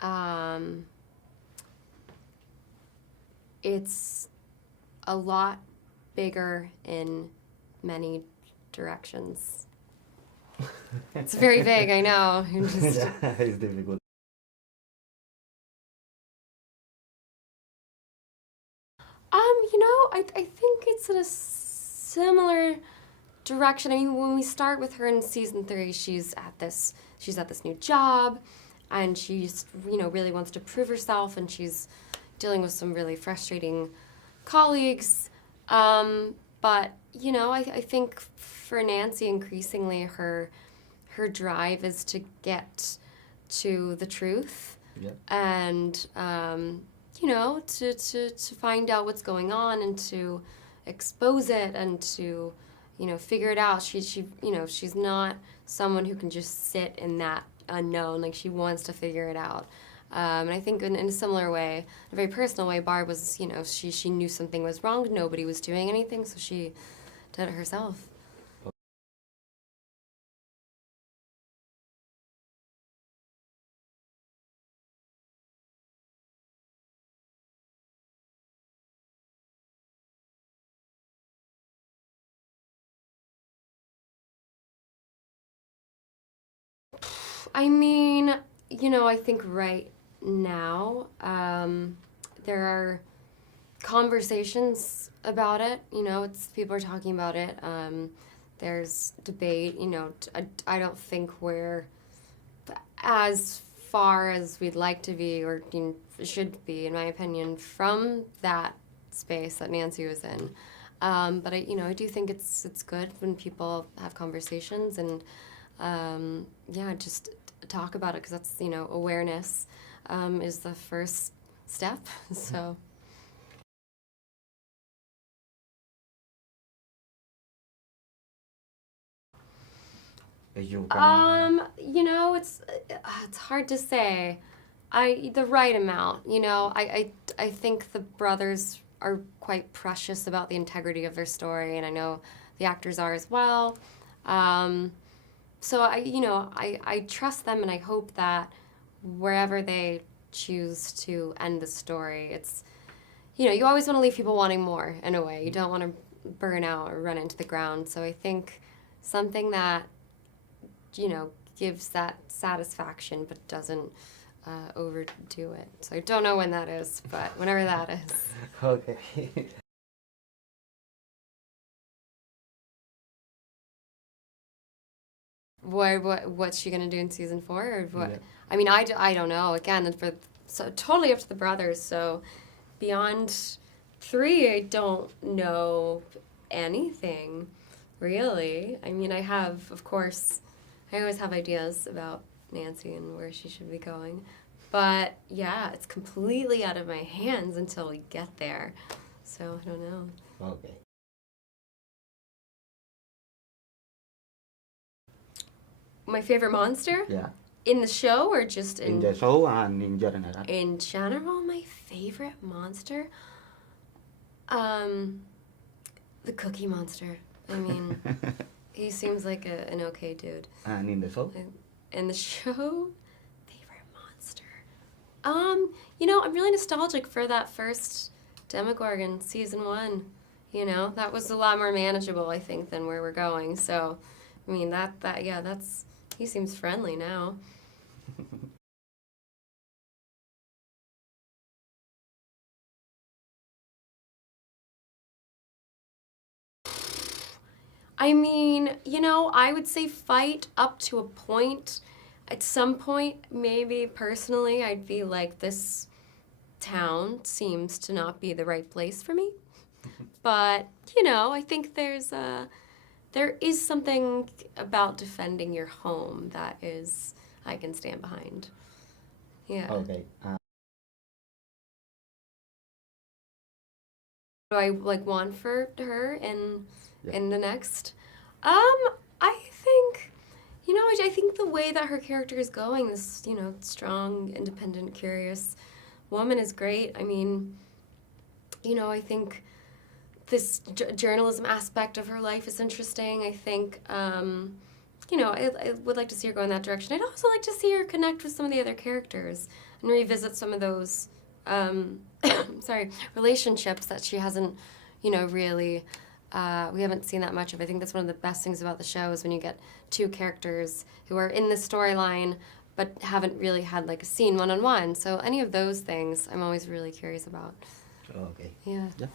Um, it's a lot bigger in many directions. It's very vague, I know. Yeah, it's difficult. I think it's in a similar direction. I mean, when we start with her in season 3, she's at this new job, and she's really wants to prove herself, and she's dealing with some really frustrating colleagues. But I think for Nancy, increasingly her drive is to get to the truth. Yeah. And to find out what's going on and to expose it and to figure it out. She's not someone who can just sit in that unknown. Like, she wants to figure it out. And I think in a similar way, a very personal way, Barb was, she knew something was wrong. Nobody was doing anything, so she did it herself. I mean, I think right now there are conversations about it. People are talking about it. There's debate. I don't think we're as far as we'd like to be, or should be, in my opinion, from that space that Nancy was in. But I do think it's good when people have conversations and just talk about it, because that's awareness is the first step. So. You can... It's hard to say. The right amount. I think the brothers are quite precious about the integrity of their story, and I know the actors are as well. So I trust them, and I hope that wherever they choose to end the story, it's you always want to leave people wanting more in a way. You don't want to burn out or run into the ground. So I think something that gives that satisfaction but doesn't overdo it. So I don't know when that is, but whenever that is. Okay. What's she gonna do in season 4, or what? Yeah. I mean, I don't know. Again, so totally up to the brothers. So beyond 3, I don't know anything really. I mean, of course, I always have ideas about Nancy and where she should be going, but yeah, it's completely out of my hands until we get there. So I don't know. Okay. My favorite monster? Yeah. In the show, or just In the show and in general. In general, my favorite monster? The Cookie Monster. I mean, he seems like an okay dude. And in the show? In the show, favorite monster. I'm really nostalgic for that first Demogorgon season 1. That was a lot more manageable, I think, than where we're going. So, I mean, he seems friendly now. I mean, I would say fight up to a point. At some point, maybe personally, I'd be like, this town seems to not be the right place for me. But, I think there is something about defending your home that I can stand behind. Yeah. Okay. What do I want for her in the next? I think, I think the way that her character is going, this, strong, independent, curious woman is great. I mean, I think this journalism aspect of her life is interesting. I think, I would like to see her go in that direction. I'd also like to see her connect with some of the other characters and revisit some of those, relationships that she hasn't, really, we haven't seen that much of. I think that's one of the best things about the show is when you get two characters who are in the storyline but haven't really had like a scene one-on-one. So any of those things I'm always really curious about. Okay. Yeah. Yeah.